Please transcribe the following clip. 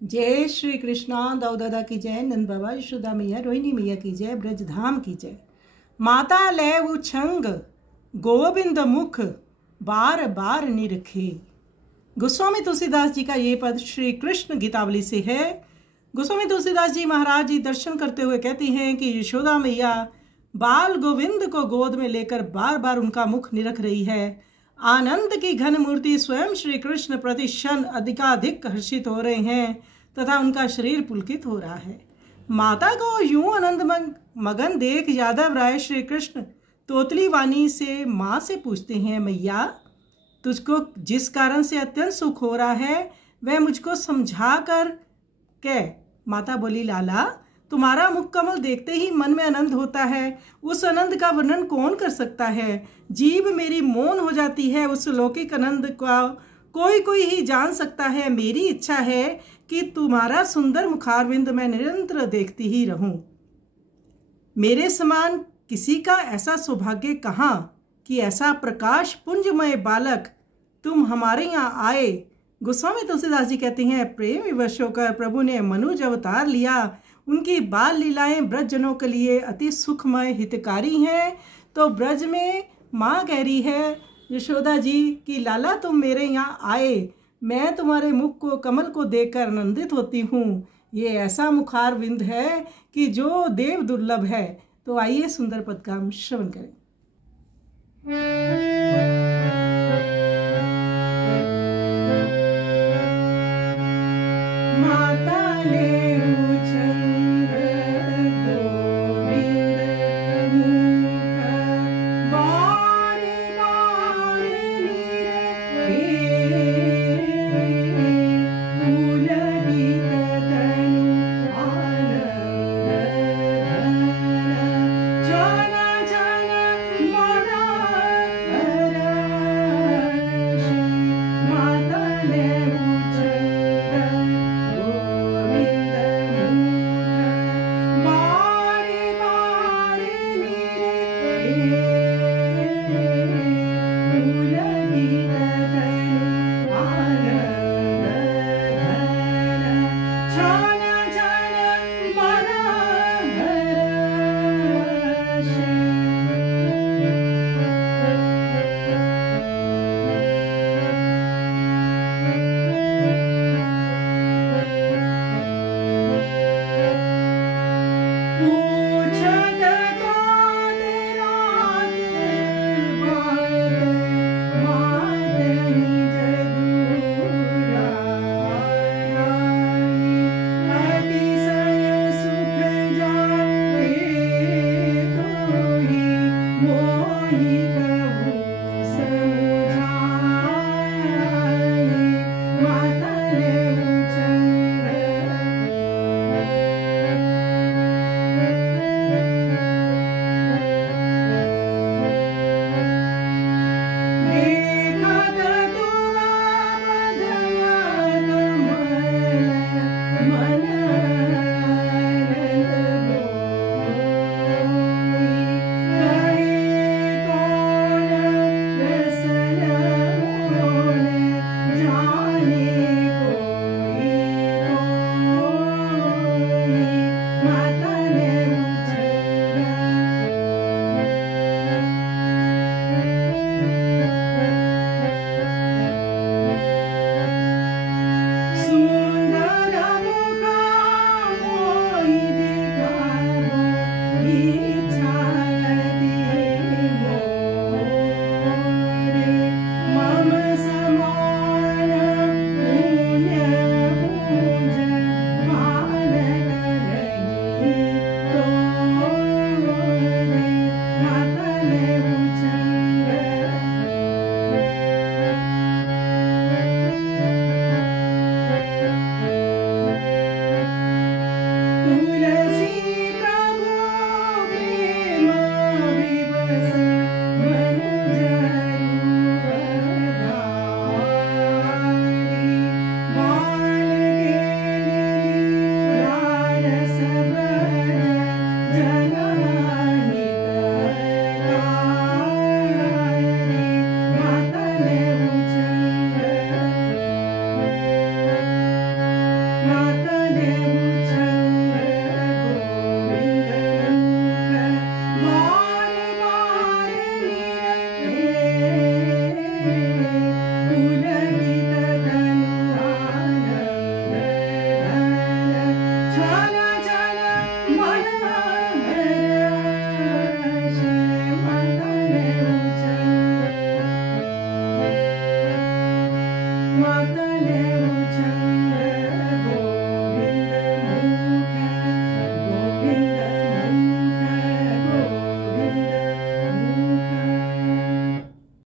जय श्री कृष्णा। दाऊ दादा की जय, नंद बाबा, यशोदा मैया, रोहिणी मैया की जय, ब्रजधाम की जय। माता ले उछंग गोविंद मुख बार बार निरखे। गोस्वामी तुलसीदास जी का ये पद श्री कृष्ण गीतावली से है। गोस्वामी तुलसीदास जी महाराज जी दर्शन करते हुए कहती हैं कि यशोदा मैया बाल गोविंद को गोद में लेकर बार बार उनका मुख निरख रही है। आनंद की घन मूर्ति स्वयं श्री कृष्ण प्रति क्षण अधिकाधिक हर्षित हो रहे हैं तथा उनका शरीर पुलकित हो रहा है। माता को यूं आनंद मगन देख यादव राय श्री कृष्ण तोतली वाणी से माँ से पूछते हैं, मैया तुझको जिस कारण से अत्यंत सुख हो रहा है वह मुझको समझा कर कह। माता बोली, लाला तुम्हारा मुख कमल देखते ही मन में आनंद होता है। उस आनंद का वर्णन कौन कर सकता है। जीभ मेरी मौन हो जाती है। उस लौकिक आनंद का कोई ही जान सकता है। मेरी इच्छा है कि तुम्हारा सुंदर मुखारविंद मैं निरंतर देखती ही रहूं। मेरे समान किसी का ऐसा सौभाग्य कहाँ कि ऐसा प्रकाश पुंजमय बालक तुम हमारे यहाँ आए। गोस्वामी तुलसीदास जी कहते हैं, प्रेम विवश होकर प्रभु ने मनुज अवतार लिया। उनकी बाल लीलाएं ब्रजजनों के लिए अति सुखमय हितकारी हैं। तो ब्रज में माँ कह रही है यशोदा जी कि लाला तुम मेरे यहाँ आए, मैं तुम्हारे मुख को कमल को देखकर आनंदित होती हूँ। ये ऐसा मुखार विंद है कि जो देव दुर्लभ है। तो आइए सुंदर पद का हम श्रवण करें। माता ले माता